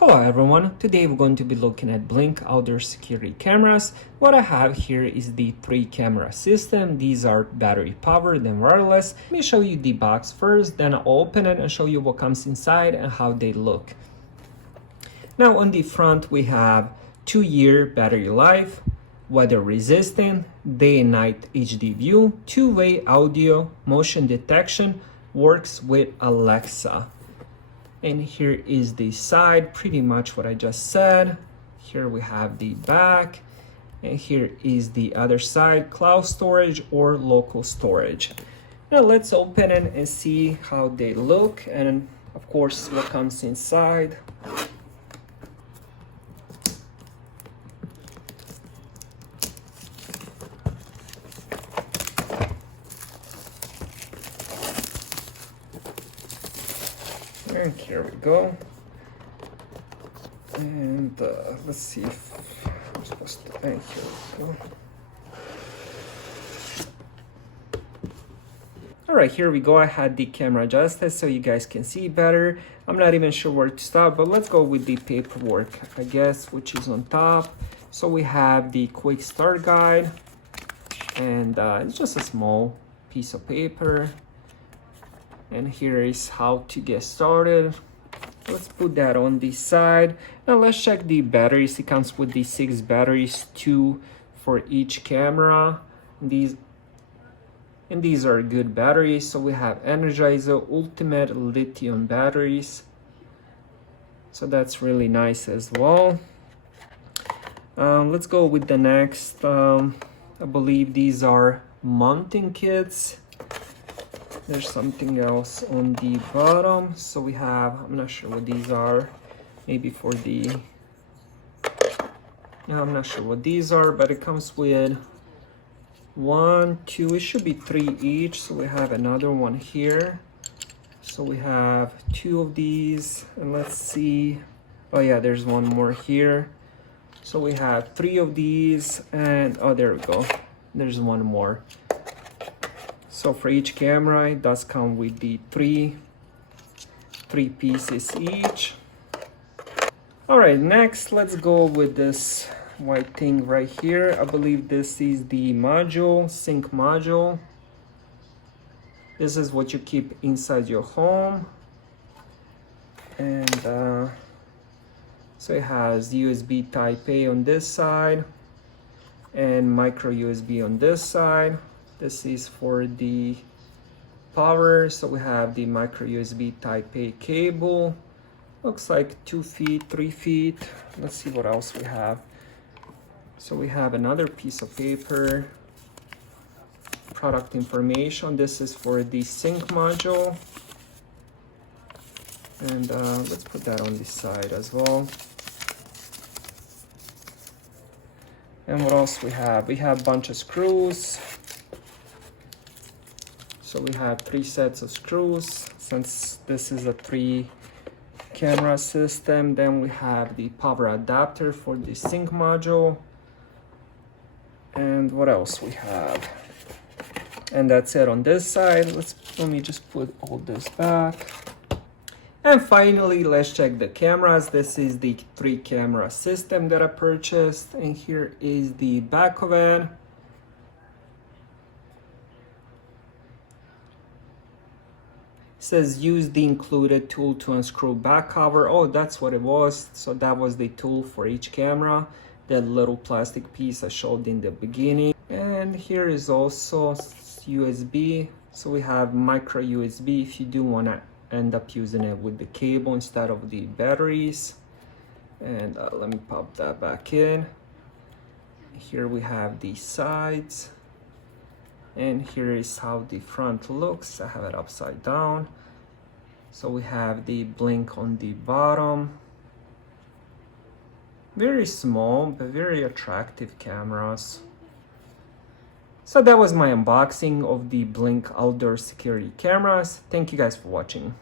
Hello everyone, today we're going to be looking at Blink outdoor security cameras. What I have here is the 3-camera system. These are battery powered and wireless. Let me show you the box first, then I'll open it and show you what comes inside and how they look. Now on the front we have 2-year battery life, weather resistant, day and night HD view, 2-way audio, motion detection, works with Alexa. And here is the side, pretty much what I just said. Here we have the back, and here is the other side, cloud storage or local storage. Now let's open it and see how they look, and of course what comes inside. And here we go. And let's see if I'm supposed to. And here we go. All right, here we go. I had the camera adjusted so you guys can see better. I'm not even sure where to start, but let's go with the paperwork, I guess, which is on top. So we have the quick start guide, and it's just a small piece of paper. And here is how to get started. Let's put that on the side. Now let's check the batteries. It comes with the 6 batteries, 2 for each camera. These are good batteries. So we have Energizer Ultimate Lithium batteries. So that's really nice as well. Let's go with the next. I believe these are mounting kits. There's something else on the bottom. So we have, I'm not sure what these are. Maybe for the, I'm not sure what these are, but it comes with 1, 2, it should be 3 each. So we have another one here. So we have 2 of these, and let's see. Oh yeah, there's one more here. So we have 3 of these, and oh, there we go. There's one more. So for each camera, it does come with the 3 pieces each. All right, next, let's go with this white thing right here. I believe this is the module, sync module. This is what you keep inside your home. And so it has USB Type A on this side and micro USB on this side. This is for the power, so we have the micro USB Type A cable. Looks like 2 feet, 3 feet. Let's see what else we have. So we have another piece of paper, product information. This is for the sync module. And let's put that on this side as well. And what else we have? We have a bunch of screws. So we have 3 sets of screws, since this is a 3-camera system. Then we have the power adapter for the sync module. And what else we have? And that's it on this side. Let me just put all this back. And finally, let's check the cameras. This is the 3-camera system that I purchased. And here is the back of it. Says use the included tool to unscrew back cover. Oh, that's what it was. So that was the tool for each camera, that little plastic piece I showed in the beginning. And here is also USB. So we have micro USB if you do want to end up using it with the cable instead of the batteries. And let me pop that back in. Here we have the sides. And here is how the front looks. I have it upside down. So we have the Blink on the bottom. Very small, but very attractive cameras. So that was my unboxing of the Blink outdoor security cameras. Thank you guys for watching.